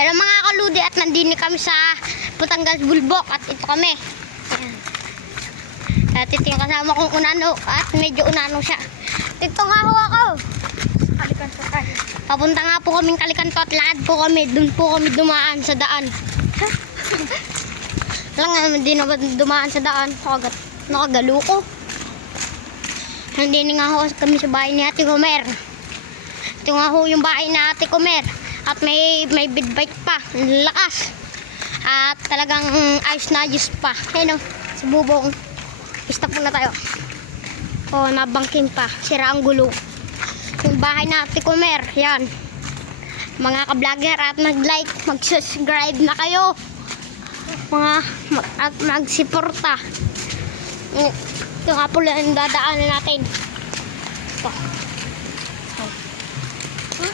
Hello mga kaludi, at nandini kami sa Batangas Bulbok at ito kami. Ayan. At ito yung kasama kong unano at medyo unano siya. Ito nga ho ako. Kalikanto tayo. Papunta nga po kaming Kalikanto at lakad po kami. Doon po kami dumaan sa daan. Lang nga naman din naman dumaan sa daan. Nakagalo ko. Nandini nga ho kami sa bahay ni Ate Comer. Ito nga ho yung bahay ni Ate Comer. At may big bike pa, lakas. At talagang ayos na ayos pa. Ayun o, sa bubong. Stop muna tayo. O, nabangking pa. Sira ang gulo. Yung bahay na Ate Comer, yan. Mga ka-vlogger, at mag-like, mag-subscribe na kayo. At mag-suporta. Ito nga po lang yung dadaanan natin. Ito.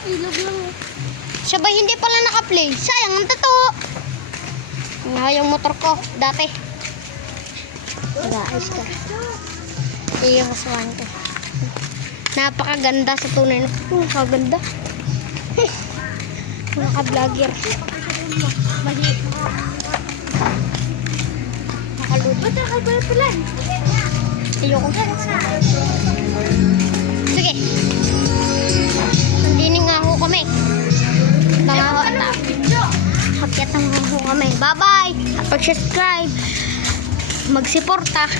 Ilog lang. Sabay hindi pala naka-play. Sayang ang tato. Nga yung motor ko dati. Guys ka. Ito yung kasuhan ko. Napakaganda sa tunay na. Napakaganda. Mga ka-vlogger. Makalud. Ba't nakabala pala? Ayoko. Sige. Nandini nga ho kami. Mga hakyat ang ho kami. Bye-bye. At pag-subscribe, magsuporta.